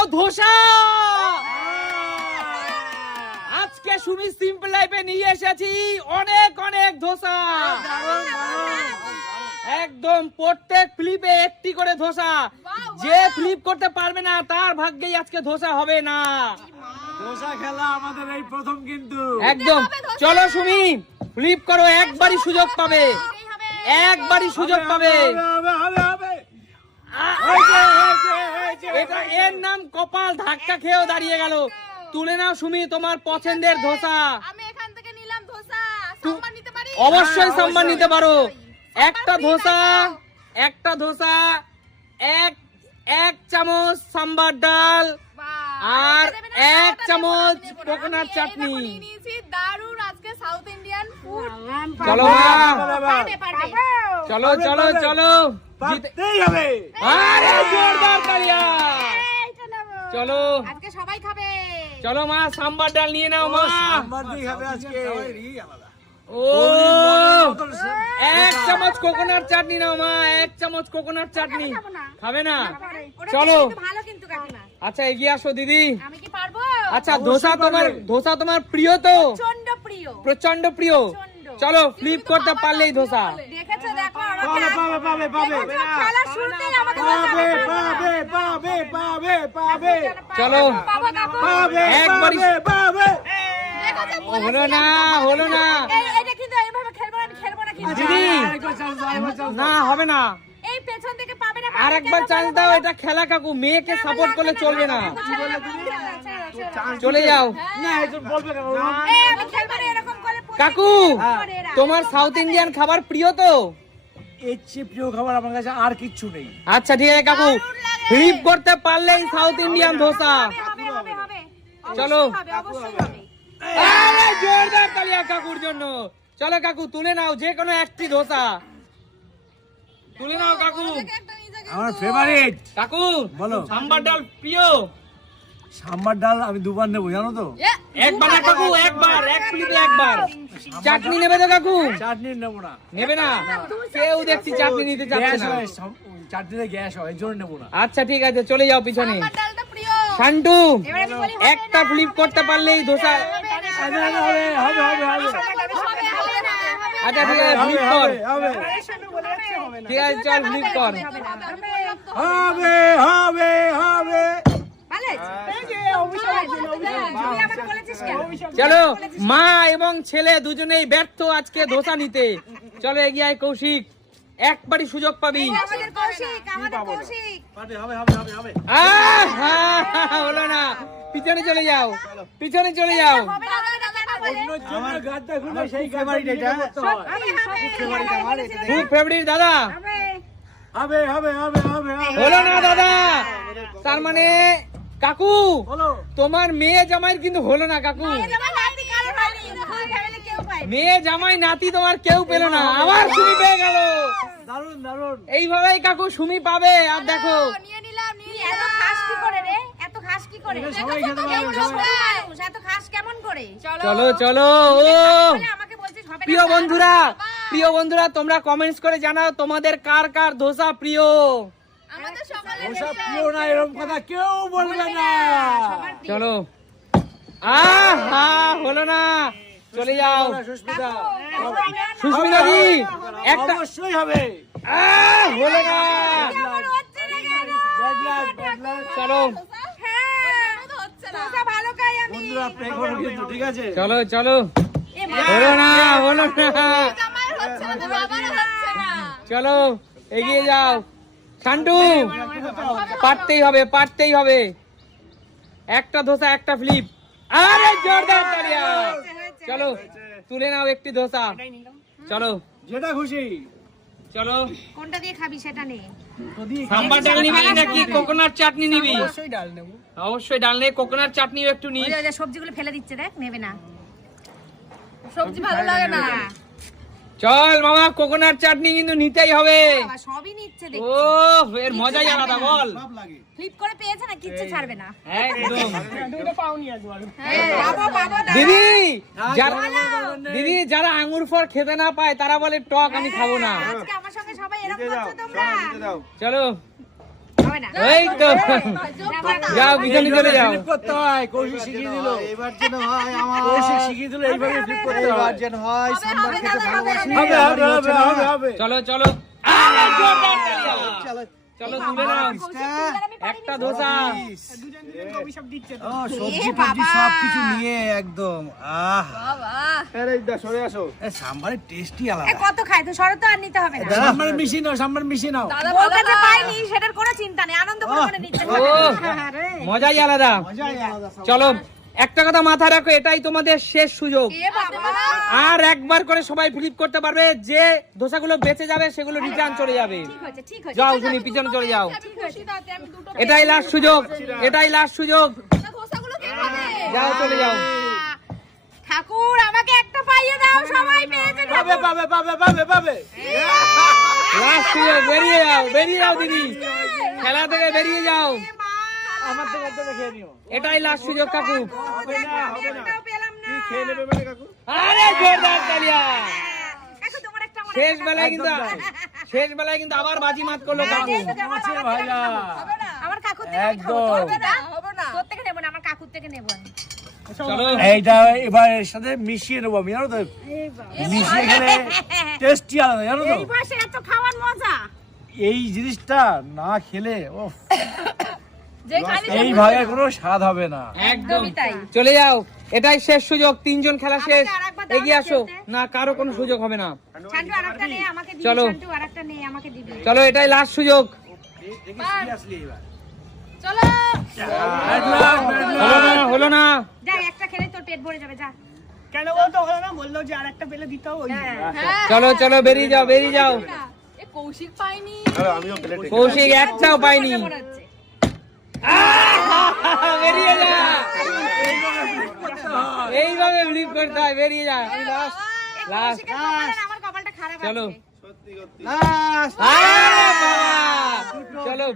নাও ধোসা। আজকে সুমি সিম্পল লাইফে নিয়ে এসেছি অনেক অনেক ধোসা, একদম প্রত্যেক ফ্লিপে একটি করে ধোসা। যে ফ্লিপ করতে পারবে না তার ভাগ্যেই আজকে ধোসা হবে না। ধোসা খেলা আমাদের এই প্রথম কিন্তু। একদম চলো সুমি ফ্লিপ করো, একবারই সুযোগ পাবে, একবারই সুযোগ পাবে। এটা এর নাম কপাল, ধাক্কা খেয়েও দাঁড়িয়ে গেল। তুলে নাও সুমি তোমার পছন্দের ধোসা। আমি এখান থেকে নিলাম ধোসা, সম্মান নিতে পারি? অবশ্যই সম্মান নিতে পারো। একটা ধোসা, একটা ধোসা, এক চামচ সাম্বার ডাল আর এক চামচ কোকোনাট চাটনি। দারুন আজকে সাউথ ইন্ডিয়ান ফুড। চলো মা, পারবে পারবে। চলো চলো চলো, জিততেই হবে। আরে জোরদার তালিয়া। চলো আজকে সবাই খাবে। চলো মা, সাম্বার ডাল নিয়ে নাও মা। সাম্বার দিয়ে খাবে আজকে। ও এক চামচ কোকোনাট চাটনি নাও মা, এক চামচ কোকোনাট চাটনি। খাবে না? চলো ভালো কিন্তু কাকিমা। আচ্ছা এগিয়ে আসো দিদি। আমি কি পারবো? আচ্ছা ধোসা তোমার প্রিয় তো? প্রচন্ড প্রিয়। প্রচন্ড প্রিয়। চলো ফ্লিপ করতে পারলেই ধোসা। দেখেছো দেখো পাবে পাবে পাবে পাবে খেলা শুরুতেই আমাকে পাবে পাবে পাবে পাবে পাবে। চলো পাবে একবারই। পাবে। হলো না, হলো না এটা কিন্তু এইভাবে খেলবো না, আমি খেলবো না কিন্তু। দিদি। না হবে না, এই পেছন থেকে পাবে না। আর একবার চান্স দাও। এটা খেলা কাকু, মেয়েকে সাপোর্ট করলে চলবে না। চলে যাও না এটা বলবে কেন? এই আমি খেলবো না এরকম করে। কাকু। তোমার সাউথ ইন্ডিয়ান খাবার প্রিয় তো? এর চেয়ে প্রিয় খাবার আমার কাছে আর কিচ্ছু নেই। আচ্ছা ঠিক আছে কাকু, ফ্লিপ করতে পারলেই সাউথ ইন্ডিয়ান ধোসা। চলো। অবশ্যই হবে। আরে জোরদার তালিয়া কাকুর জন্য। চলো কাকু তুলে নাও যে কোনো একটি ধোসা, তুলে নাও কাকু। আমার ফেভারিট। কাকু বলো। সাম্বার ডাল প্রিয়? সাম্বার ডাল আমি দুবার নেবো জানো তো। একবার না কাকু, একবার, এক প্লেটে একবার। চাটনি নেবে তো কাকু? চাটনি নেবো না। নেবে না? কেউ দেখছি চাটনি নিতে চাচ্ছে গ্যাস না। হয়, চাটনিতে গ্যাস হয়, এই জন্য নেবো না। আচ্ছা ঠিক আছে চলে যাও পিছনে। আমার ডালটা প্রিয়। শান্টু এবারে আমি বলি হবে একটা না। ফ্লিপ করতে পারলেই ধোসা। হবে হবে হবে হবে হবে। আচ্ছা ঠিক আছে ফ্লিপ কর। হবে ঠিক আছে চল ফ্লিপ কর। হবে হবে হবে। চলো মা এবং ছেলে দুজনেই ব্যর্থ আজকে ধোসা নিতে। চলো এগিয়ে আয় কৌশিক, একবারই সুযোগ পাবি। আমাদের কৌশিক, আমাদের কৌশিক। হবে হবে হবে হবে হবে। হলো না, পিছনে চলে যাও, পিছনে চলে যাও। হবে না, হবে না, হবে না। অন্য জনের গাড়িটা খুলে সেই ফেভারিট এটা। খুব ফেভারিট দাদা। হবে হবে হবে হবে হবে। হলো না দাদা, তার মানে কাকু বলো। তোমার মেয়ে জামাই কিন্তু হলো না কাকু। আমার নাতি কারো হয়নি, ফুল ফ্যামিলি কেউ পায়নি। মেয়ে জামাই নাতি তোমার কেউ পেলো না, আবার সুমি পেয়ে গেল। দারুন দারুন। এইভাবেই কাকু সুমি পাবে। আর দেখো নিয়ে নিলাম, নিয়ে নিলাম। এত খাস কি করে রে? এত খাস কি করে? সবাই খেতে পারবে, কেমন সবাই। মানুষ, এত খাস কেমন করে? চলো চলো। ও বলে আমাকে বলছিস হবে না। প্রিয় বন্ধুরা, প্রিয় বন্ধুরা তোমরা কমেন্টস করে জানাও তোমাদের কার কার ধোসা প্রিয়। আমাদের সকালে ওসব প্রিয় না এরকম কথা কেউ বলবে না। চলো হলো না, চলে যাও। সুস্মিতা সুস্মিতা দি একটা অবশ্যই হবে। হলো না। কেমন হচ্ছে না কেন? Bad luck bad luck. চলো হ্যাঁ, হচ্ছে না। দোসা ভালো খাই আমি। বন্ধুরা প্রে করো কিন্তু ঠিক আছে। চলো চলো। এ মা, হলো না, হলো না। জামাইয়ের হচ্ছে না, তো বাবারও হচ্ছে না। চলো এগিয়ে যাও। শান্টু পারতেই হবে, পারতেই হবে। একটা ধোসা একটা ফ্লিপ। আরে জোরদার তালিয়া। চলো তুলে নাও একটি ধোসা। চলো যেটা খুশি। চলো কোনটা দিয়ে খাবি সেটা নে। সাম্বার ডাল নিবি নাকি কোকোনাট চাটনি নিবি? অবশ্যই ডাল নেবো। অবশ্যই ডাল নেই, কোকোনাট চাটনিও একটু নিস। ওই যে সবজিগুলো ফেলে দিচ্ছে দেখ, নেবে না। সবজি ভালো লাগে না। চল মামা, কোকোনাট চাটনি কিন্তু নিতেই হবে। বাবা সবই নিচ্ছে দেখ। ও এর মজাই আলাদা বল। ফ্লিপ করে পেয়েছে না, কিচ্ছু ছাড়বে না। একদম হ্যাঁ, বাবা বাবা না। দিদি দিদি যারা আঙ্গুর ফল খেতে না পায় তারা বলে টক আমি খাবো না। আজকে আমার সঙ্গে সবাই এরকম করছো তোমরা। চলো হবে না এই তো যাও পিছনে চলে যাও ফ্লিপ করতে হয়, কৌশিক শিখিয়ে দিল। এবার যেন হয় আমার কৌশিক শিখিয়ে দিল এইভাবে ফ্লিপ করতে এবার হয়। যেন হয় সাম্বার খেতে ভালোবাসি হবে হবে হবে হবে হবে। চলো চলো আরে জোরদার তালিয়া। চলো চলো তুলে নাও একটা ধোসা ও সবজি ফবজি সব কিছু নিয়ে একদম আহ এই সাম্বারের টেস্টই এ, আলাদা কত খায় তো শরৎ তো আর নিতে হবে না সাম্বার মিশিয়ে নাও, সাম্বার মিশিয়ে নাও। বলতে যে পাইনি সেটার কোনো চিন্তা নেই আনন্দ করে করে নিচ্ছে ও মজাই আলাদা চলো একটা কথা মাথায় রাখো এটাই তোমাদের শেষ সুযোগ এ বাবা আর একবার করে সবাই ফ্লিপ করতে পারবে যে ধোসাগুলো বেঁচে যাবে সেগুলো রিটার্ন চলে যাবে ঠিক হয়েছে ঠিক হয়েছে যাও শুনি পিছনে চলে যাও ঠিক হয়েছে আমি দুটো এটাই লাস্ট সুযোগ এটাই লাস্ট সুযোগ ধোসাগুলো কে খাবে যাও চলে যাও ঠাকুর আমাকে একটা পাইয়ে দাও সবাই পেয়েছে পাবে পাবে পাবে পাবে পাবে। লাস্ট সুযোগ বেরিয়ে যাও দিদি খেলা থেকে বেরিয়ে যাও আমার থেকে একটা খেয়ে নিও। এটাই লাস্ট সুযোগ কাকু হবে না হবে না। পেলাম না খেয়ে নেবে মানে কাকু? আরে জোরদার তালিয়া কাকু তোমার একটা আমার শেষ বেলায় কিন্তু আবার বাজি মাত করলো কাকু আছে ভাইয়া। আমার কাকুর থেকে একদম। হবে না তোর থেকে নেব না আমার কাকুর থেকে নেব আমি চলো এইটা এবার এর সাথে মিশিয়ে নেবো আমি, জানো তো? মিশিয়ে খেলে টেস্টি আলাদা, জানো তো? এই বয়সে এত খাওয়ার মজা এই জিনিসটা না খেলে ও যে খালি এই ভাগের কোনো স্বাদ হবে না। একদম একদমই তাই। চলে যাও এটাই শেষ সুযোগ তিনজন খেলা শেষ আমাকে আরেকবার দাও এগিয়ে না আসো খেলতে। না কারো কোনো সুযোগ হবে না ছান্টু আরেকটা নে আমাকে দিবি চলো। ছান্টু আরেকটা নে আমাকে দিবি চলো এটাই লাস্ট সুযোগ চলো হলো না যা একটা খেলে তোর পেট ভরে যাবে যা কেন বলতো হলো না, বললো যে আরেকটা পেলে দিতে হবে ওই জন্য। চলো চলো বেরিয়ে যাও এ কৌশিক পাইনি কৌশিক একটাও পাইনি মনে হচ্ছে বেরিয়ে যা এইভাবে ফ্লিপ করতে হয় বেরিয়ে যা লাস্ট কৌশিকের কপালে না, আমার কপালটা খারাপ চলো আছে লাস্ট চলো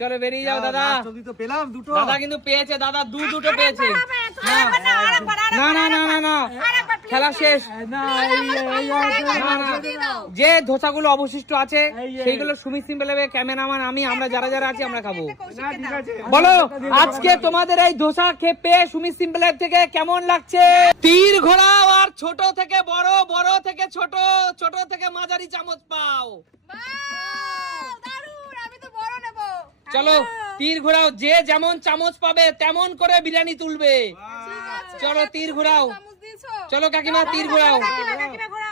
চলো বেরিয়ে যাও দাদা তুমি তো পেলাম দুটো দাদা কিন্তু পেয়েছে দাদা দুটো পেয়েছে আরেকবার না, আরেকবার, না খেলা শেষ না, না। যে ধোসাগুলো অবশিষ্ট আছে সেইগুলো সুমিত সিম্পল ক্যামেরাম্যান আমরা যারা যারা আছি আমরা খাবো বলো আজকে তোমাদের এই ধোসা খেপে সুমিত সিম্পল থেকে কেমন লাগছে তীর ঘোরাও আর ছোট থেকে বড় বড় থেকে ছোট ছোট থেকে মাঝারি চামচ পাও দারুণ আমি তো বড় নেব চলো তীর ঘোরাও যে যেমন চামচ পাবে তেমন করে বিরিয়ানি তুলবে চলো তীর ঘোরাও চলো কাকিমা তীর ঘোরাও কাকিমা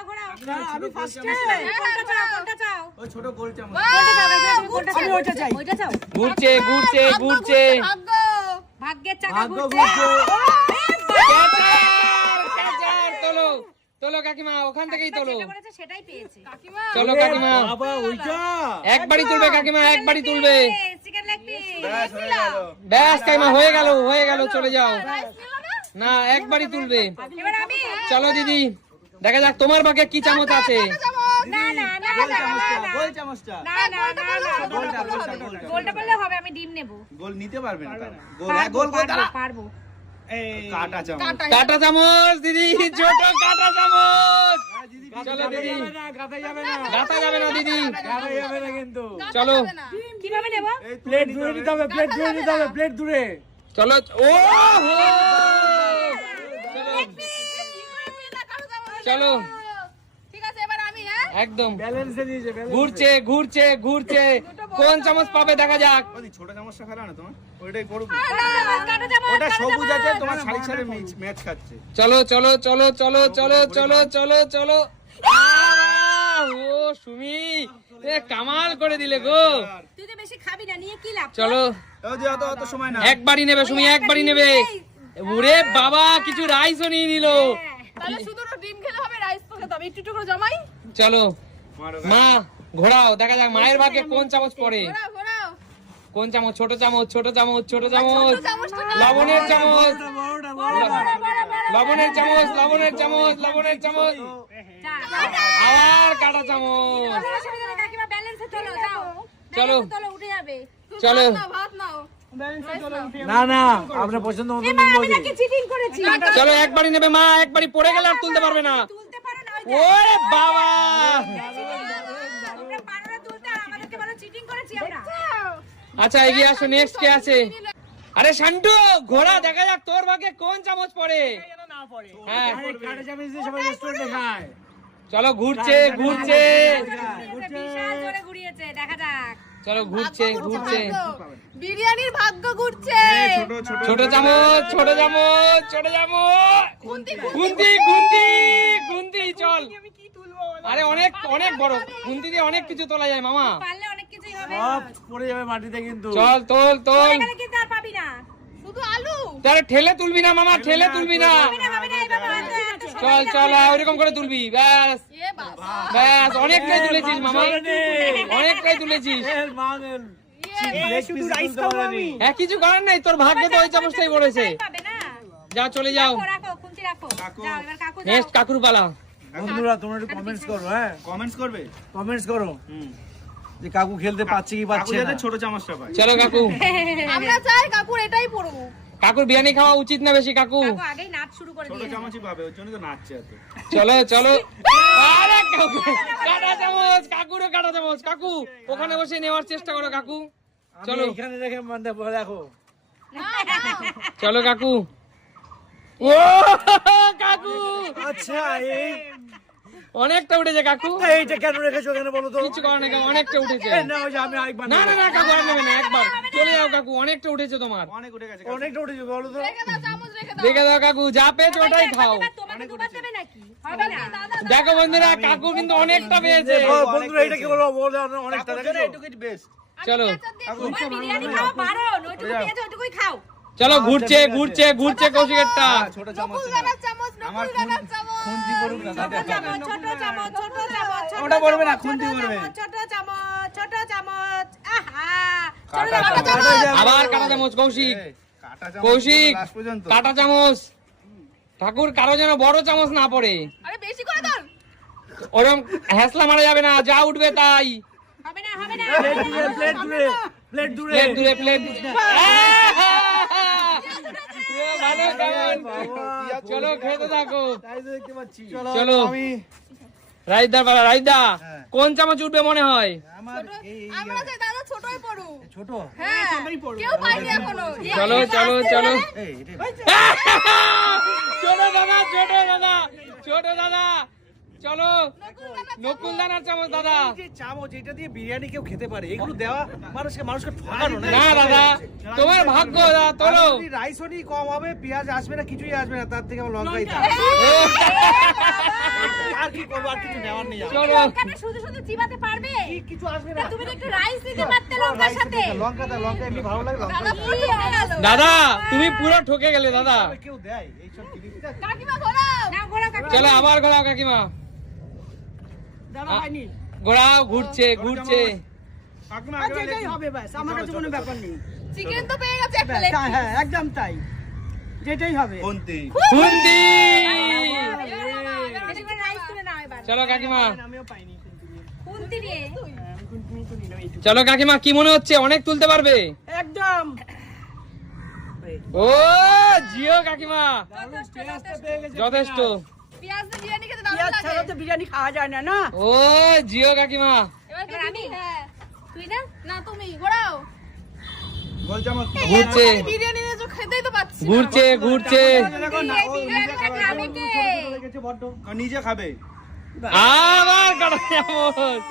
ঘোরাও আমি ফার্স্টে কোনটা চাও ওই ছোট গোল চামচ আমি ওইটা চাই। ওইটা চাও ঘুরছে ভাগ্যের চাকা ভাগ্য ঘুরছে ক্যাচার, তোলো তোলো কাকিমা ওখান থেকেই তোলো যেটা বলেছে সেটাই পেয়েছে কাকিমা চলো কাকিমা বাবা ওইটা একবারই তুলবে কাকিমা একবারই তুলবে চিকেন লেগ পিস ব্যাস কাকিমা হয়ে গেল চলে যাও না একবারই তুলবে এবার আমি চলো দিদি দেখা যাক তোমার ভাগে কি চামচ আছে না গোল চামচটা গোলটা বললে হবে আমি ডিম নেব গোল নিতে পারবে না তারা। গোল হ্যাঁ, গোল গোল দাঁড়া পারবো কাটা চামচ কাটা চামচ দিদি ছোট কাটা চামচ চলো দিদি গাতা যাবে না, গাতা যাবে না দিদি গাতা যাবে না কিন্তু। চলো কিভাবে নেব প্লেট দূরে নিতে হবে, প্লেট দূরে নিতে হবে, প্লেট দূরে। চলো ও হো চলো ঠিক আছে এবার আমি হ্যাঁ একদম ব্যালেন্সে দিয়েছে, ব্যালেন্সে। ঘুরছে কোন চামচ পাবে দেখা যাক ওই ছোট চামচটা ফেলা না তোমার ওইটাই করব কাটা যাবো ওটা সবুজ আছে তোমার সারি সারি ম্যাচ খাচ্ছে চলো ও সুমি এ কামাল করে দিলে গো তুই তো বেশি খাবি না নিয়ে কি লাভ চলো ও যে অত সময় না একবারই নেবে সুমি একবারই নেবে ওরে বাবা কিছু রাইসও নিয়ে নিল তাহলে শুধু ডিম খেলে হবে রাইস তো খেতে হবে একটু একটু করে জমাই চলো মা ঘোরাও দেখা যাক মায়ের ভাগে কোন চামচ পড়ে ঘোরাও কোন চামচ ছোট চামচ লবণের চামচ লবণের চামচ আর কাটা চামচ কাকিমা ব্যালেন্সে চলো যাও চলো চলো উঠে যাবে চলো ভাত নাও না আপনার পছন্দ মতো এবার নিবো আমি নাকি চিটিং করেছি চলো একবারই নেবে মা একবারই পড়ে গেলে আর তুলতে পারবে না তুলতে পারো না ওরে বাবা তোমরা পারো না তুলতে আর আমাদেরকে বলো চিটিং করেছি আমরা আচ্ছা এগিয়ে আসো, নেক্সট কে আছে? আরে শান্টু, ঘোড়া দেখা যাক তোর ভাগে কোন চামচ পড়ে। না পড়ে হ্যাঁ কাঁটা চামচ দিয়ে সবাই রেস্টুরেন্টে খায়। চলো, ঘুরছে ঘুরছে, বিশাল জোরে ঘুরিয়েছে, দেখা যাক। চলো ঘুরছে ঘুরছে। বিরিয়ানির ভাগ্য ঘুরছে। ছোট চামচ, ছোট চামচ, ছোট চামচ, খুন্তি খুন্তি খুন্তি, চল। আমি কি তুলবো বলো? আরে অনেক অনেক বড় খুন্তি দিয়ে অনেক কিছু তোলা যায় মামা। পারলে অনেক কিছুই হবে। সব পড়ে যাবে মাটিতে কিন্তু। চল তোল তোল। এখানে কিন্তু আর পাবি না, শুধু আলু। তারে ঠেলে তুলবি না মামা, ঠেলে তুলবি না। হবে না, এইভাবে হয়তো এত চল চল, ওইরকম করে তুলবি, ব্যাস এ বাবা, ব্যাস, অনেকটাই তুলেছিস মামা, অনেকটাই তুলেছিস। এর মানেন এ শুধু রাইস খাবো আমি। হ্যাঁ কিছু করার নাই, তোর ভাগ্যে তো ওই চামচটাই পড়েছে। পাবে না। যা চলে যাও, রাখো, রাখো, খুন্তি রাখো। যাও, এবার কাকু যাও। নেক্সট কাকুর পালা। বন্ধুরা তোমরা একটু কমেন্টস করো, হ্যাঁ কমেন্টস করবে কমেন্টস করো যে কাকু খেলতে পাচ্ছে কি পাচ্ছে না। ছোট চামচটা পায়। চলো কাকু, আমরা চাই কাকুর এটাই পড়ুক। কাকুর বিরিয়ানি খাওয়া উচিত না বেশি কাকু। কাকু আগেই নাচ শুরু করে ছোট দিয়েছে। চামচই পাবে, ওর জন্য তো নাচছে এত। চলো চলো, আরে কাকু, কাটা চামচ, কাকুরও কাটা চামচ। কাকু ওখানে বসে নেওয়ার চেষ্টা করো কাকু। আমি চলো এখানে রেখে মানে দেখো চলো কাকু। ও কাকু, আচ্ছা এই অনেকটা উঠেছে কাকু। এইটা কেন রেখেছো এখানে বলো তো? কিছু করার নেই কাকু, অনেকটা উঠেছে। এই না ওই যে আমি আরেকবার না না না কাকু, আর নেবে না, একবার চলে যাও কাকু, অনেকটা উঠেছে তোমার। অনেক উঠে গেছে। অনেকটা উঠেছে বলো তো। চামচ রেখে দাও। দেখে দাও কাকু, যা পেয়েছো ওটাই খাও। তোমাকে দুবার দেবে নাকি? হবে না। দেখো বন্ধুরা, কাকু কিন্তু অনেকটা পেয়েছে। বন্ধুরা এটা কি বলো বলে অনেকটা রেখেছো। এটুকুই বেস্ট। চলো তোমার বিরিয়ানি খাওয়া বারণ, ওইটুকু পেয়েছো ওইটুকুই খাও। চলো, ঘুরছে ঘুরছে ঘুরছে কৌশিকেরটা। ছোট চামচ চামচ, আমার খুন্তি পড়ুক না তাতে। ছোট চামচ, ছোট চামচ, ওটা পড়বে না, খুন্তি পড়বে। ছোট চামচ, ছোট চামচ। আহা, ছোট কাটা চামচ। চামচ। আবার কাটা চামচ কৌশিক, কাটা চামচ কৌশিক লাস্ট পর্যন্ত। কাটা চামচ। ঠাকুর কারো যেন বড় চামচ না পড়ে, আরে বেশি করে দাও। ওরকম হ্যাসলা মারা যাবে না, যা উঠবে তাই। হবে না, হবে না। প্লেট দূরে প্লেট দূরে প্লেট দূরে, প্লেট ভালো কেমন? চলো খেতে থাকো। তাই তো দেখতে পাচ্ছি। চলো রাইদার পালা, রাইদা কোন চামচ উঠবে মনে হয়? আমার এই আমরা চাই দাদা ছোটই পড়ু। ছোট হ্যাঁ, কেউ পাইনি এখনো। চলো চলো চলো, এই এটা ছোট দাদা, ছোট দাদা, ছোট দাদা, চলো নকুল দানার চামচ দাদা। যে চামচ এটা দিয়ে বিরিয়ানি কেউ খেতে পারে, এগুলো দেওয়া মানুষকে ঠকানো না দাদা, তোমার ভাগ্য দাদা, তোলো। রাইস হলেই কম হবে, পেঁয়াজ আসবে না, কিছুই আসবে না, তার থেকে আমার লঙ্কাই থাকবে। আর কি করবো, আর কিছু নেওয়ার নেই আমার। চলো লঙ্কাটা শুধু শুধু চিবাতে পারবে? কিছু আসবে না। তুমি তো একটু রাইস দিতে পারতে লঙ্কার সাথে। লঙ্কা এমনি ভালো লাগে, লঙ্কা দাদা পুরো ঠকে গেল। দাদা, তুমি পুরো ঠকে গেলে দাদা। কেউ দেয় এইসব জিনিস। কাকিমা ঘোরাও। না ঘোরাও কাকিমা। চলো আবার ঘোরাও কাকিমা, দাদা হয়নি। ঘোরাও, ঘুরছে ঘুরছে। কাকিমা আর যেটাই হবে ব্যাস, আমার কাছে কোনো ব্যাপার নেই। চিকেন তো পেয়ে গেছে এক ব্যাস, প্লেট। হ্যাঁ হ্যাঁ একদম তাই, যেটাই হবে। খুন্তি। খুন্তি। বেশি করে রাইস তুলে নাও এবার। চলো কাকিমা, আমিও পাইনি খুন্তি নিয়ে। খুন্তি দিয়ে। আমি খুন্তি নিয়ে তো নিলাম এইটুকু। চলো কাকিমা, কি মনে হচ্ছে অনেক তুলতে পারবে? একদম ও জিও কাকিমা, যথেষ্ট। পেঁয়াজ দিয়ে বিরিয়ানি খেতে দারুণ পেঁয়াজ লাগে। ছাড়া তো বিরিয়ানি খাওয়া যায় না না। ও জিও কাকিমা, এবার আমি? হ্যাঁ। তুই না? না তুমি ঘোরাও। গোল চামচ। ঘুরছে বিরিয়ানি নিয়ে খেতেই তো পাচ্ছি না। ঘুরছে ঘুরছে। দেখো না, ও বিরিয়ানিটা খাবে কে? নিজে খাবে। আবার কাটা চামচ,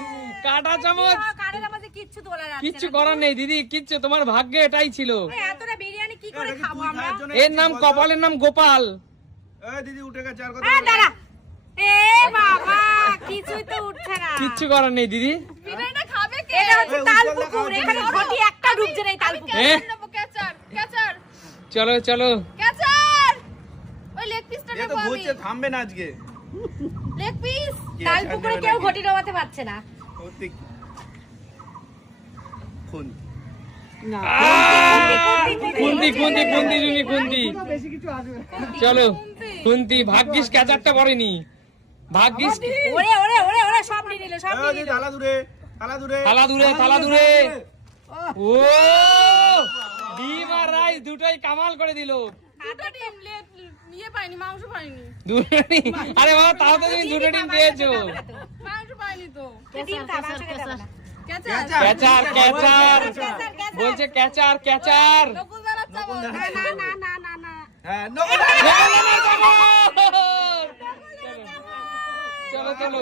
কাটা চামচ। কারের আমাদের কিচ্ছু তোলা যাচ্ছে না। কিচ্ছু করার নেই দিদি, কিচ্ছু, তোমার ভাগ্যে এটাই ছিল। এই এতটা বিরিয়ানি কি করে খাবো আমরা? এর নাম কপালের নাম গোপাল। এই দিদি উঠে গেছে, আর কথা আরে বলো। দাঁড়া। এ বাবা, কিছুই তো উঠছে না। কিচ্ছু করার নেই দিদি। বিরিয়ানিটা খাবে কে? এটা হচ্ছে তাল পুকুর, এখানে ঘটি একটা ডুবছে না এই তাল পুকুর। হ্যাঁ? ক্যাচার, ক্যাচার, চলো চলো, ক্যাচার। ওই লেগ পিসটা এ তো নেবো আমি। ঘুরছে, থামবে না আজকে। Leg piece. কে তাল ছাড়বে পুকুরে নাকি? কেউ ঘটি ডোবাতে পারছে না। সত্যি। খুন্তি। না খুন্তি খুন্তি খুন্তি শুনি খুন্তি। বেশি কিছু আসবে না। চলো খুন্তি, ভাগ্যিস ক্যাচারটা পড়েনি, ভাগ্যিস। ওরে ওরে ওরে ওরে সব নিয়ে নিল, সব এই নিয়ে দিদি, নিল। থালা দূরে, থালা দূরে। থালা দূরে, থালা দূরে। ও ডিম আর রাইস দুটোই কামাল করে দিল। দুটো ডিম নিয়ে পাইনি, মাংস পাইনি। দুটো ডিম, আরে বাবা তাও তো তুমি দুটো ডিম পেয়েছো। মাংস পাইনি তো। ডিম খা, মাংস খেতে হবে না। ক্যাচার ক্যাচার বলছে ক্যাচার ক্যাচার হ্যাঁ চলো চলো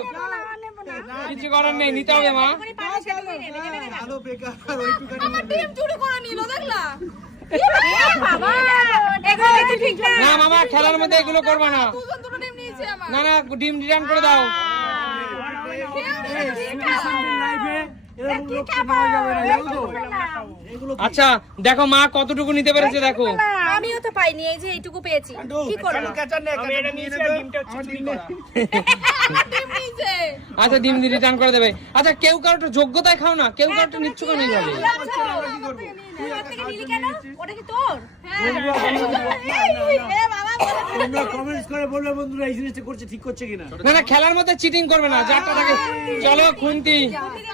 কিছু করার নেই, নিতে হবে মা। আলো বেকার ওইটুখানি না মামা খেলার মধ্যে এগুলো করবা না, না না ডিম রিটার্ন করে দাও। আচ্ছা দেখো মা কতটুকু নিতে পেরেছে দেখো। আমিও তো পাইনি, এই যে এইটুকু পেয়েছি, কি করব? ক্যাচার নে আমি এটা নিয়েছি আর ডিমটা হচ্ছে চুরি করা। আচ্ছা ডিম দিয়ে রিটার্ন করে দেবে। আচ্ছা কেউ কারোটা যোগ্যতায় খাও না, কেউ কারোটা নিচ্ছ কেন এইভাবে? ওটা কি তোর? তোমরা কমেন্টস করে বলবে বন্ধুরা এই জিনিসটা করছে ঠিক করছে কিনা। না না খেলার মধ্যে চিটিং করবে না, যারটা থাকে। চলো খুন্তি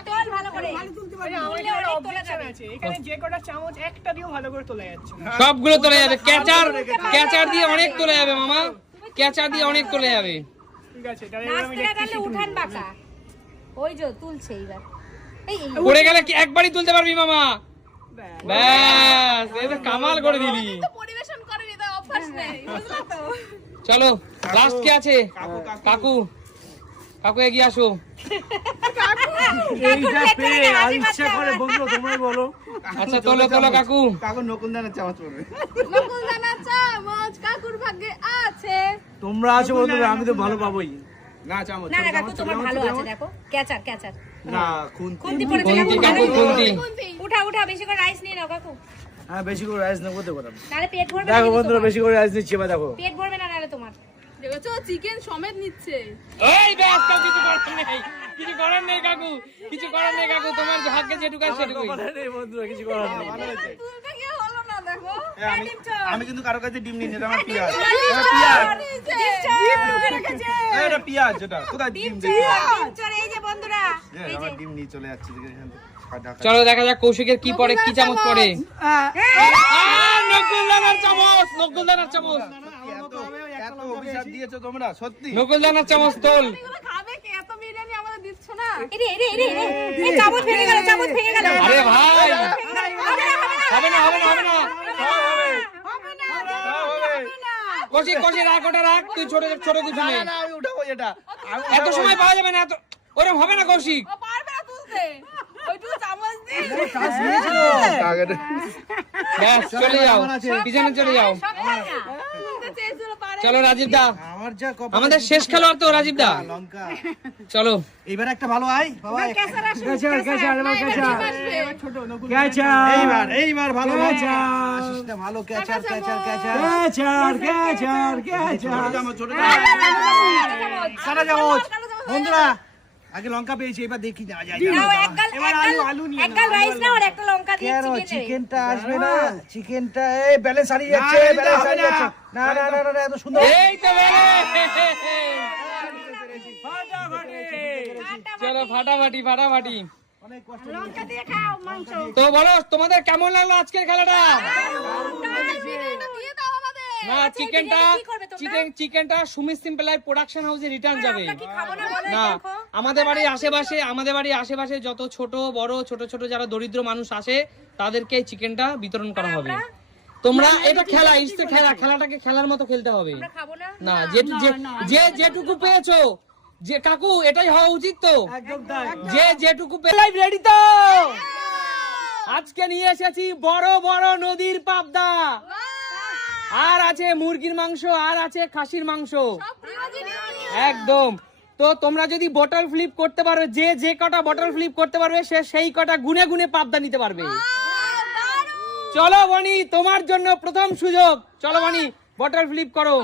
তোল ভালো করে। এখানে যে কটা চামচ একটা দিয়েও ভালো করে তোলা যাচ্ছে না। সবগুলো তোলা যাবে, ক্যাচার ক্যাচার দিয়ে অনেক তোলা যাবে মামা, ক্যাচার দিয়ে অনেক তোলা যাবে। ঠিক আছে তাহলে এবার আমি নাচতে গেলে উঠান বাঁকা, ওই যে তুলছে এইবার। এই পড়ে গেলে কি একবারই তুলতে পারবি মামা? ব্যাস এটা কামাল করে দিলি। পরিবেশন করেনি, তো অভ্যাস নেই, বুঝলা তো? চলো লাস্ট কে আছে? কাকু কাকু এগিয়ে আসো। এইটা পেয়ে আর ইচ্ছা করে বন্ধু তোমরাই বলো। আচ্ছা তোলো তোলো কাকু। কাকু নকুলদানের চামচ পড়বে। নকুল দানা চামচ কাকুর ভাগ্যে আছে। তোমরা আছো বন্ধুরা, আমি তো ভালো পাবোই। না চামচ না না কাকু তোমার ভালো আছে, দেখো ক্যাচার ক্যাচার না খুন খুন্তি পড়েছে খুন্তি কাকু খুন্তি। উঠা উঠা, বেশি করে রাইস নিয়ে নাও কাকু, হ্যাঁ বেশি করে রাইস নেবো তো বললাম। নালে পেট ভরবে না দেখো কিন্তু বন্ধুরা তোমার। বেশি করে রাইস নিচ্ছি, এবার দেখো পেট ভরবে না নালে তোমার। দেখছো চিকেন সমেত নিচ্ছে। এই ব্যাস কাকু কিছু করার নেই, কিছু করার নেই কাকু, কিছু করার নেই কাকু, তোমার ভাগ্যে যেটুকু আছে সেটুকুই। বন্ধুরা কিছু করার নেই। তুলতে গিয়ে হলো না, দেখো আমি কিন্তু কারো কাছে ডিম নিই না, এটা আমার পিয়াজ। এটা পিয়াজ, এটা কোথায় ডিম দিই? এই যে বন্ধুরা, এই যে আমার ডিম নিয়ে চলে যাচ্ছে এখান থেকে। চলো দেখা যাক কৌশিকের কি পড়ে, কি চামচ পড়ে। নকুলদানার চামচ, নকুলদানার চামচ, এত অভিশাপ দিয়েছো তোমরা সত্যি? নকুলদানার চামচ তোল। খাবে কে? এত বিরিয়ানি আমাদের দিচ্ছ না। এরে এরে এরে এরে, এই চামচ ভেঙে গেল, চামচ ভেঙে গেল। আরে ভাই হবে না হবে না হবে না। কৌশিক কৌশিক রাখ, ওটা রাখ, তুই ছোট ছোট কিছু নেই। না আমি উঠাবো এটা। এত সময় পাওয়া যাবে না, এত ওরকম হবে না কৌশিক। ও পারবে না তুলতে, ওইটুকু চামচ দিয়ে। ব্যাস চলে যাও, পিছনে চলে যাও। তুলতে চেয়েছিল, পারে। চলো রাজীব দা, আমার যা কপাল। আমাদের শেষ খেলোয়াড় তো রাজীব দা। লঙ্কা। চলো এইবার একটা ভালো আয় বাবা। ক্যাচার আসবে, ক্যাচার ক্যাচার এবার ক্যাচার ছোট নকুল ক্যাচার এইবার ভালো ক্যাচার আসিসটা ভালো catcher catcher catcher. Catcher catcher catcher. ছোট চামচ। সারা চামচ। বন্ধুরা আগে লঙ্কা পেয়েছি, এবার দেখি যা যায়। নাও এক গাল, এক গাল রাইস নাও আর একটা লঙ্কা দিয়ে কেন চিকেন নেবে। চিকেনটা আসবে না? চিকেনটা এই ব্যালেন্স হারিয়ে যাচ্ছে, ব্যালেন্স হারিয়ে যাচ্ছে। না না না না এত সুন্দর। এই তো বেলে। চলো ফাটাফাটি ফাটাফাটি। অনেক কষ্ট। লঙ্কা দিয়ে খাও মাংস। তো বলো তোমাদের কেমন লাগলো আজকের খেলাটা? দিয়ে দাও আমাদের। না চিকেনটা কি করবে তোমরা? চিকেনটা সুমিত সিম্পল লাইফ প্রোডাকশন হাউসে রিটার্ন যাবে। আমরা কি খাবো না বলো না দেখো। আমাদের বাড়ির আশেপাশে যত ছোট বড় ছোট ছোট যারা দরিদ্র মানুষ আসে তাদেরকে এই চিকেনটা বিতরণ করা হবে। তোমরা এটা খেলা, ইসতে খেলা, খেলাটাকে খেলার মতো খেলতে হবে। আমরা খাবো না। না যে যেটুকু পেয়েছো, যে কাকু এটাই হওয়া উচিত তো। একদম তাই। যে যেটুকু লাইভ রেডি তো। আজকে নিয়ে এসেছি বড় বড় নদীর পাবদা, আর আছে মুরগির মাংস, আর আছে খাসির মাংস, একদম। তো তোমরা যদি বটল ফ্লিপ করতে পারো, যে কটা বটল ফ্লিপ করতে পারবে সে সেই কটা গুনে গুনে পাবদা নিতে পারবে। চলো বনি, তোমার জন্য প্রথম সুযোগ। চলো বনি বটল ফ্লিপ করো।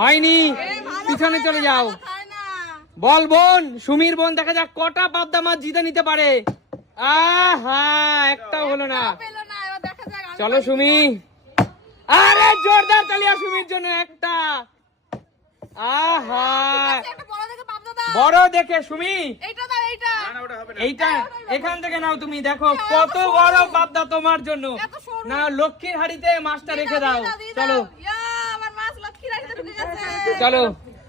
হয়নি, পিছনে চলে যাও। বল বোন, সুমির বোন, দেখা যাক কটা পাবদা মাছ জিতে নিতে পারে। আহা একটাও হলো না। চলো সুমি, আরে জোরদার তালিয়া সুমির জন্য একটা। আহা বড় দেখে সুমি, এইটা এখান থেকে নাও তুমি। দেখো কত বড় পাবদা তোমার জন্য। না লক্ষ্মীর হাড়িতে মাছটা রেখে দাও। চলো চলো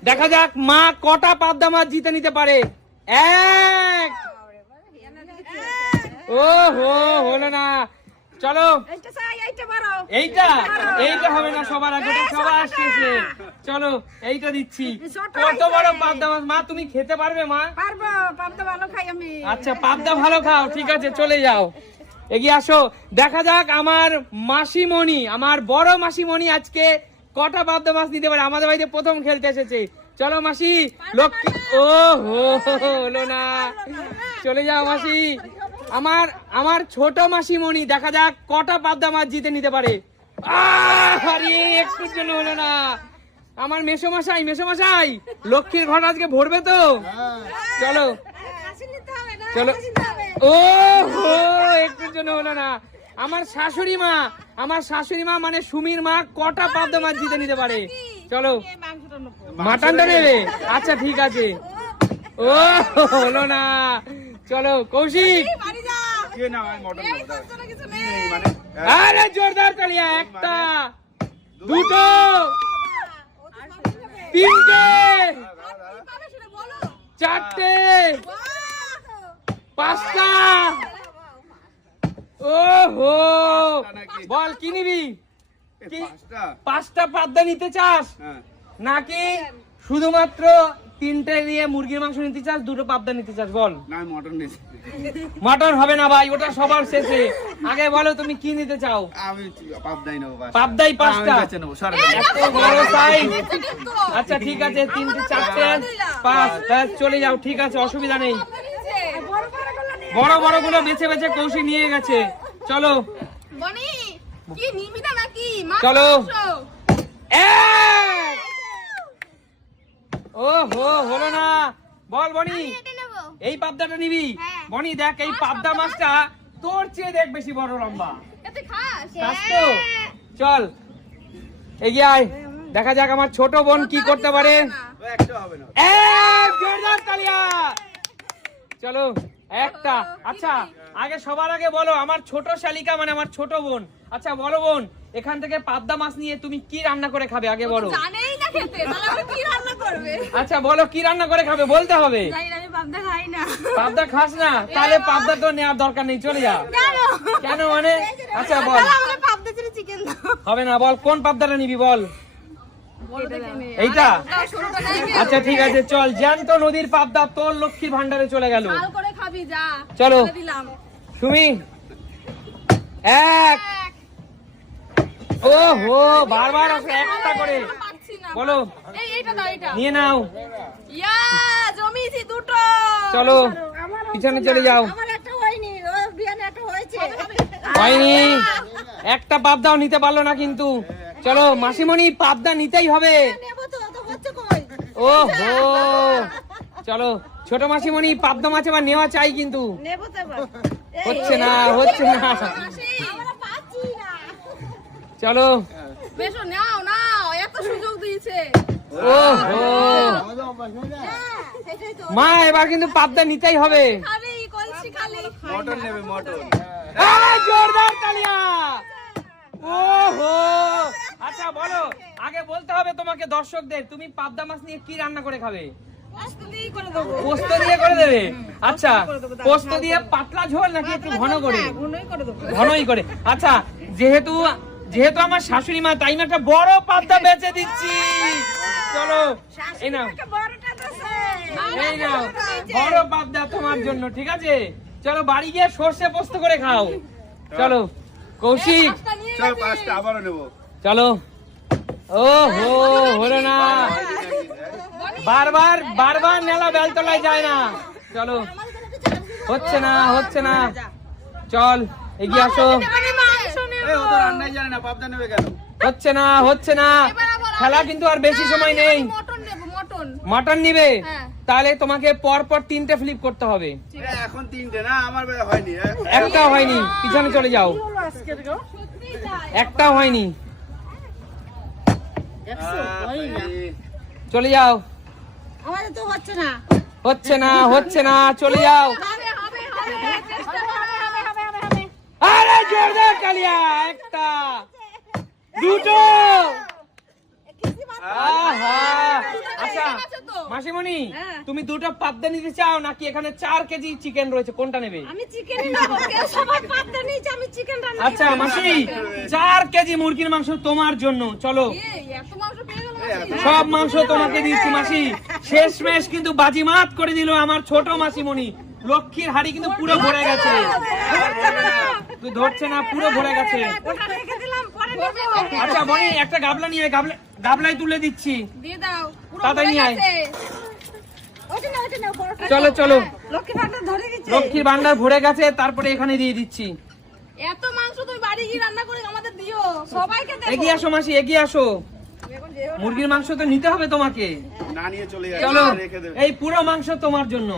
দেখা যাক মা কটা পাবদা মাছ জিতে নিতে পারে। 1 ও হো, হলো না। চলো এইটা চাই, এইটা বাড়ো। এইটা এইটা হবে না, সবার আগে ওটা সবার শেষে। চলো এইটা দিচ্ছি। কত বড় পাবদা মাছ মা, তুমি খেতে পারবে মা? পারবো, পাবদা ভালো খাই আমি। আচ্ছা পাবদা ভালো খাও, ঠিক আছে চলে যাও, এগিয়ে আসো। দেখা যাক আমার মাসিমণি, আমার বড় মাসিমণি আজকে কটা পাবদা মাছ নিতে পারে। আমাদের বাড়িতে প্রথম খেলতে এসেছে। চলো মাসি, লক্ষ্মী। ও হো, হলো না, চলে যাও মাসি। আমার ছোট মাসিমণি দেখা যাক কটা পাবদা মাছ জিতে নিতে পারে। আরে একটুর জন্য হলো না। আমার মেসোমশাই, মেসোমশাই লক্ষ্মীর ঘর আজকে ভরবে তো? চলো কাশি নিতে হবে না, চলো। কাশি নিতে হবে। ও হো, একটুর জন্য হলো না। আমার শাশুড়ি মা মানে সুমির মা কটা পাবদা মাছ জিতে নিতে পারে? চলো মাটনটা নেবে? আচ্ছা ঠিক আছে। ও হলো না, চলো কৌশিক। বাড়ি যা। কে না আমি মটন এই তোর জন্য কিছু নেই। মানে আরে জোরদার তালিয়া। একটা, দুটো, তিনটে, পাবে সেটা বলো। চারটে, বাহ! পাঁচটা। ও হো, বল কি নিবি? কি? পাঁচটা? পাঁচটা পাবদা নিতে চাস হ্যাঁ। নাকি শুধুমাত্র তিনটে দিয়ে মুরগির মাংস নিতে চাস, দুটো পাবদা নিতে চাস? বল। না আমি মটন নিয়েছি। মটন হবে না ভাই, ওটা সবার শেষে। আগে বলো তুমি কি নিতে চাও? আমি পাবদাই নেবো পাঁচটা। পাবদাই পাঁচটা? আমি বেছে নেবো, সরে এত বড় সাইজ। আচ্ছা ঠিক আছে, তিনটে, চারটে, পাঁচ, ব্যাস চলে যাও, ঠিক আছে অসুবিধা নেই। বড় বড় গুলো নে। বড় বড় গুলো বেছে বেছে কৌশিক নিয়ে গেছে। চলো বনি, কি নিবি না নাকি? মাছ চলো। মাংস। এক। ও হো, হলো না। বল বনি, এটা নেবো। এই পাবদাটা নিবি? হ্যাঁ। বনি দেখ, এই পাবদা মাছটা তোর চেয়ে দেখ বেশি বড় লম্বা। এতে খাস? খাস তো? চল এগিয়ে আয়, দেখা যাক আমার ছোট বোন কি করতে পারে। একটা হবে না। এক, জোরদার তালিয়া। চলো একটা। আচ্ছা আগে সবার আগে বলো, আমার ছোট শালিকা মানে আমার ছোট বোন। আচ্ছা বলো বোন, এখান থেকে পাবদা মাছ নিয়ে তুমি কি রান্না করে খাবে আগে বলো। জানেই না খেতে, তাহলে আবার কি রান্না করবে? আচ্ছা বলো কি রান্না করে খাবে, বলতে হবে। জানি না, আমি পাবদা খাই না। পাবদা খাস না? তাহলে পাবদা তো নেওয়ার দরকার নেই, চলে যা। কেন? কেন মানে? আচ্ছা বল। তাহলে আমাকে পাবদা ছেড়ে চিকেন দাও। হবে না, বল কোন পাবদাটা নিবি বল। বলো দেখে নে। এইটা? দাও, ছোটটা নাই কি? আচ্ছা ঠিক আছে চল, জ্যান্ত নদীর পাবদা তোর লক্ষ্মীর ভান্ডারে চলে গেল। ঝাল করে খাবি যা। চলো। বলে দিলাম। সুমি এক। ও হো, বারবার আসে একটা করে। পাচ্ছি না। বলো। এইটা দাও, এইটা। নিয়ে নাও। ইয়া, জমিয়েছি দুটো। চলো পিছনে চলে যাও। আমার একটা হয়নি, ও বিয়ানে একটা হয়েছে। হয়নি, একটা পাবদাও নিতে পারলো না কিন্তু। চলো মাসিমণি, পাবদা নিতেই হবে। নেবো তো, তো হচ্ছে কই? ও হো, চলো ছোট মাসিমণি, পাবদা মাছ এবার নেওয়া চাই কিন্তু। নেবো তো এবার। হচ্ছে না, হচ্ছে না। আমরা পাচ্ছি না। চলো। বেশো নাও নাও, এত সুযোগ দিয়েছে। ও হো, সেটাই তো। মা এবার কিন্তু পাবদা নিতেই হবে। খালি কলসি খালি। মটন নেবে মটন। এই, জোরদার তালিয়া। ও হো, আচ্ছা বলো, আগে বলতে হবে তোমাকে দর্শকদের, তুমি পাবদা মাছ নিয়ে কি রান্না করে খাবে? পোস্ত দিয়ে করে দেবো। পোস্ত দিয়ে করে দেবে? আচ্ছা পোস্ত দিয়ে পাতলা ঝোল নাকি একটু ঘন করে? ঘনই করে দেবো। ঘনই করে। আচ্ছা যেহেতু আমার শাশুড়ি মা, তাই না একটা বড় পাবদা বেচে দিচ্ছি। চলো এই নাও, একটা বড়টা দিছে। এই নাও বড় পাবদা তোমার জন্য, ঠিক আছে? চলো বাড়ি গিয়ে সর্ষে পোস্ত করে খাও। চলো কৌশিক, চল পাঁচটা আবারও নেবো। চলো। ও হো, হলো না। বারবার বারবার নেলা বেলতলায় যায় না। চলো হচ্ছে না, হচ্ছে না। চল এগিয়ে আসো। আমি মাংস নেব। এই ও তো রান্নাই জানে না, পাবদা নেবে কেন? হচ্ছে না, হচ্ছে না। খেলা কিন্তু আর বেশি সময় নেই। মটন নেব, মটন। মাটন নিবে? হ্যাঁ। তাহলে তোমাকে পর পর তিনটে ফ্লিপ করতে হবে। এখন তিনটে না, আমার বেলা হয়নি। একটাও হয়নি, পিছনে চলে যাও। সত্যি তাই। একটাও হয়নি, চলে যাও। আমাদের তো হচ্ছে না। হচ্ছে না, হচ্ছে না, চলে যাও। হবে হবে হবে, চেষ্টা হবে হবে হবে হবে হবে। আরে জোরদার তালিয়া। একটা, দুটো। আহা, আচ্ছা আচ্ছা আছে তো। মাসিমণি হ্যাঁ। তুমি দুটো পাবদা নিতে চাও নাকি এখানে 4 কেজি চিকেন রয়েছে, কোনটা নেবে? আমি চিকেনই নেবো, কেউ সবাই পাবদা নিয়েছে, আমি চিকেন রান্না আচ্ছা মাসি 4 কেজি মুরগির মাংস তোমার জন্য, চলো এত মাংস পেয়ে গেল মাসি। সব মাংস তোমাকে দিচ্ছি মাসি। শেষমেশ কিন্তু বাজিমাত করে দিল আমার ছোট মাসিমণি। লক্ষ্মীর হাড়ি কিন্তু পুরো ভরে গেছে, তুই ধরছে না, পুরো ভরে গেছে। ওটা রেখে দিলাম, পরে নেবো। আচ্ছা বনি একটা গাবলা নিয়ে আয়, গাবলাই তুলে দিচ্ছি। দিয়ে দাও, পুরো তাড়াতাড়ি ভরে নিয়ে আয়। গেছে। ওটা নাও, বড়টা। চলো চলো, লক্ষ্মী ভান্ডার ধরে দিচ্ছে। লক্ষ্মীর ভান্ডার ভরে গেছে, তারপরে এখানে দিয়ে দিচ্ছি। এত মাংস তুমি বাড়ি গিয়ে রান্না করে আমাদের দিও, সবাইকে দেবো। এগিয়ে আসো মাসি, এগিয়ে আসো। এখন যেও না। মুরগির মাংস তো নিতে হবে তোমাকে। না নিয়ে চলে চলো যাবে, রেখে দেবে। এই পুরো মাংস তোমার জন্য।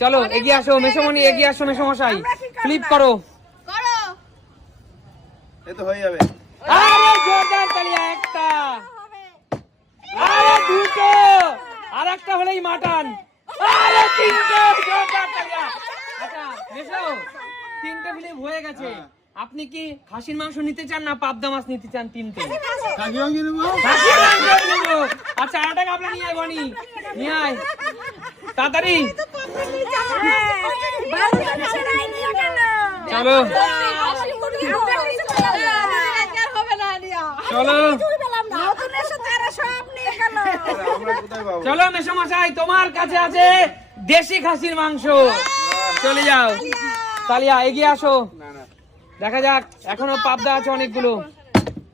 চলো এগিয়ে আসো মেসমণি, এগিয়ে আসো মেসমশাই, ফ্লিপ করো। করো। এই তো হয়ে যাবে। আরে জোরদার তালিয়া, একটা, আরে দুটো, আর একটা হলেই মাটন, আরে তিনটে, জোরদার তালিয়া। আচ্ছা মেশো, 3টে ফ্লিপ হয়ে গেছে। আপনি কি খাসির মাংস নিতে চান না পাবদা মাছ নিতে চান? 3টে খাসির মাংস নেবো। আচ্ছা আরেকটা গাবলা নিয়ে আয় বনি, নিয়ে আয় তাড়াতাড়ি। চলো চলো আমরা কোথায় পাবো? চলো মেসমশাই, তোমার কাছে আছে দেশি খাসির মাংস। চলে যাও তালিয়া, এগিয়ে আসো। না না, দেখা যাক, এখনো পাবদা আছে অনেকগুলো।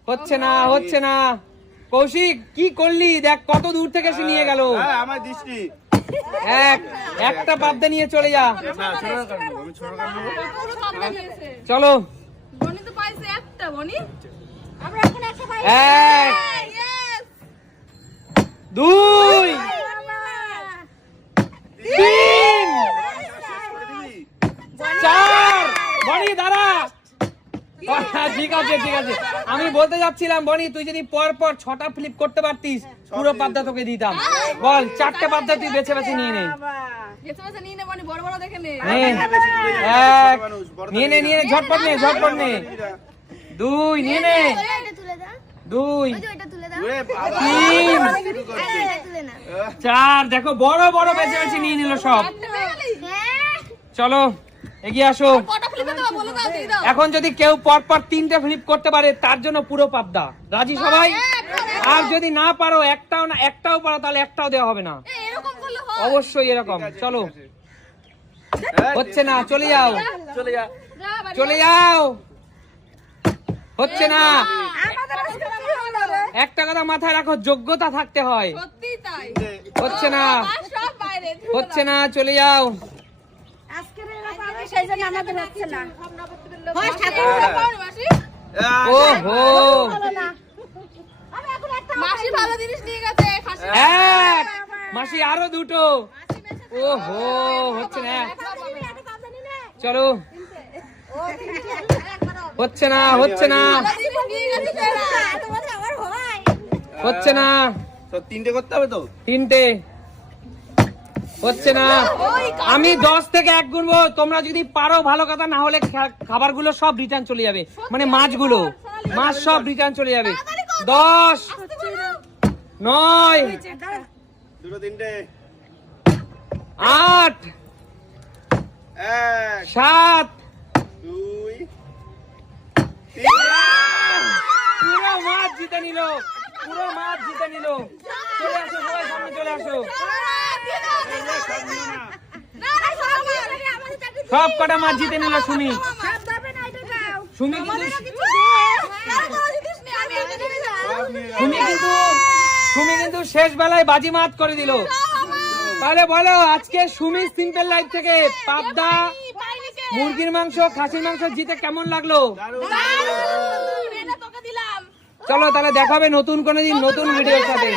হচ্ছে না, হচ্ছে না। কৌশিক কি করলি, দেখ কত দূর থেকে সে নিয়ে গেল। হ্যাঁ, আমার দৃষ্টি। একটা পাবদা নিয়ে চলে যা। না, ছোট কাট নেবো, আমি ছোট কাট নেবো। পুরো পাবদা নিয়েছে। চলো বনি তো পাইছে একটা, বনি। আমরা এখন একটা পাই। 1 Yes! 2 3 4 বনি দাঁড়া। ঠিক আছে ঠিক আছে, আমি বলতে যাচ্ছিলাম বনি তুই যদি পর পর 6টা ফ্লিপ করতে পারতিস পুরো পাবদা তোকে দিতাম। বল 4টে পাবদা তুই বেছে বেছে নিয়ে নে। গেছে বেছে নিয়ে নে, বনি, বড় বড় দেখে নে। নে। বেশি দূরে যাবে, এক, ছোট মানুষ, বড় নিয়ে নে নিয়ে নে, ঝটপট নে ঝটপট নে। 2 নিয়ে নে, 2 ওরে বাবা, 3 শুরু করছে। 4, দেখো বড় বড় বেছে বেছে নিয়ে নিল সব। চলো এগিয়ে আসো। কটা ফ্লিপে দেবো বলে দাও, দিয়ে দাও। এখন যদি কেউ পর পর 3টে ফ্লিপ করতে পারে তার জন্য পুরো পাবদা। রাজি সবাই? আর যদি না পারো, একটাও পারো, তাহলে একটাও দেওয়া হবে না। এরকম করলে হয়। অবশ্যই এরকম। চলো হচ্ছে না, চলে যাও চলে যা। যা বাড়ি। চলে যাও, হচ্ছে না। আমাদের আজকে কি হলো রে? একটা কথা মাথায় রাখো, যোগ্যতা থাকতে হয়। সত্যি তাই। হচ্ছে না, আর সব বাইরে। হচ্ছে না, চলে যাও। সেই জন্য আমাদের হচ্ছে না। হয় ঠাকুর পাওনি মাসি? ওহো, মাসি ভালো জিনিস নিয়ে গেছে, খাসি। 1 মাসি, আরো 2টো। ওহো, হচ্ছে না। চলো হচ্ছে না, হচ্ছে না, ভালো জিনিস নিয়ে গেছে তোরা। হচ্ছে না। তো 3টে করতে হবে তো? 3টে হচ্ছে না। আমি 10 থেকে 1 গুনবো, তোমরা যদি পারো ভালো কথা, না হলে খাবারগুলো সব রিটার্ন চলে যাবে, মানে মাছ সব রিটার্ন চলে যাবে। 10 9 দুটো 3টে 8 1 7 2 3 পুরো মাছ জিতে নিল, পুরো মাছ জিতে নিল। চলে আসো সবাই, সামনে চলে আসো। সব কটা মাছ জিতে নিল সুমি। সুমি কিন্তু সুমি কিন্তু শেষ বেলায় বাজিমাত করে দিল। তাহলে বলো, আজকে সুমি সিম্পল লাইফ থেকে পাবদা, মুরগির মাংস, খাসির মাংস জিতে কেমন লাগলো? চলো তাহলে দেখা হবে নতুন কোনো দিন নতুন ভিডিওর সাথে।